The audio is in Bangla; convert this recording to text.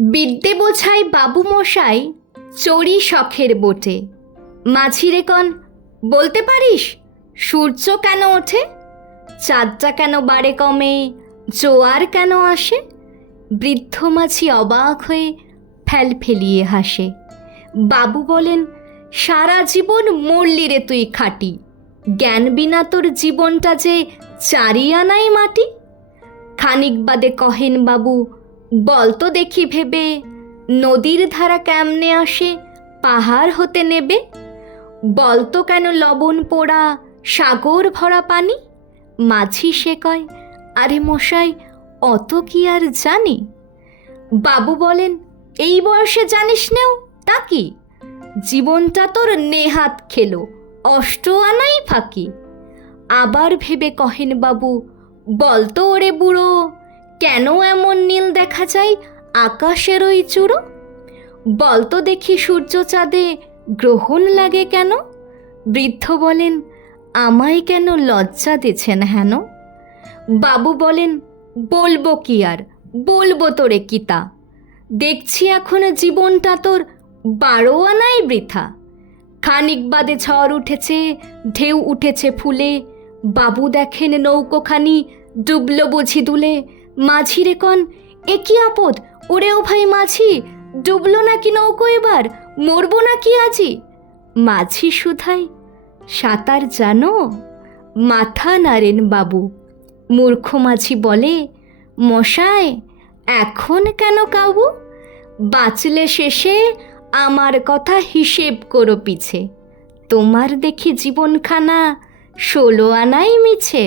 বিদ্যে বোঝাই বাবু মশাই চড়ি শখের বোটে। মাঝিরে কন, বলতে পারিস সূর্য কেন ওঠে? চাঁদটা কেন বাড়ে কমে? জোয়ার কেন আসে? বৃদ্ধ মাঝি অবাক হয়ে ফেলিয়ে হাসে। বাবু বলেন, সারা জীবন মরলি রে তুই খাটি, জ্ঞান বিনা তোর জীবনটা যে চারিয়ানাই মাটি। খানিক বাদে কহেন বাবু, বল তো দেখি ভেবে, নদীর ধারা কেমনে আসে পাহাড় হতে নেবে? বল তো কেন লবণ পোড়া সাগর ভরা পানি? মাঝি সে কয়, আরে মশাই অত কি আর জানি। বাবু বলেন, এই বয়সে জানিস নেও তা কি? জীবনটা তোর নেহাত খেলো, অষ্ট আনাই ফাঁকি। আবার ভেবে কহেন বাবু, বল তো ওরে বুড়ো, কেন এমন নীল দেখা যায় আকাশের ওই চূড়ো? বল তো দেখি সূর্য চাঁদে গ্রহণ লাগে কেন? বৃদ্ধ বলেন, আমায় কেন লজ্জা দিছেন হেন? বাবু বলেন, বলবো কি আর, বলবো তোরে কিতা, দেখছি এখন জীবনটা তোর 12 আনাই বৃথা। খানিক বাদে ঝড় উঠেছে, ঢেউ উঠেছে ফুলে, বাবু দেখেন নৌকোখানি ডুবলো বুঝি দুলে। মাঝিরে কন, এ কি আপদ ওরে ও ভাই মাঝি, ডুবলো নাকি নৌকো এবার, মরবো নাকি আজি? মাঝি শুধাই, সাঁতার জানো? মাথা নাড়েন বাবু। মূর্খ মাঝি বলে, মশাই এখন কেন কাবু? বাঁচলে শেষে আমার কথা হিসেব করো পিছে, তোমার দেখি জীবনখানা 16 আনাই মিছে।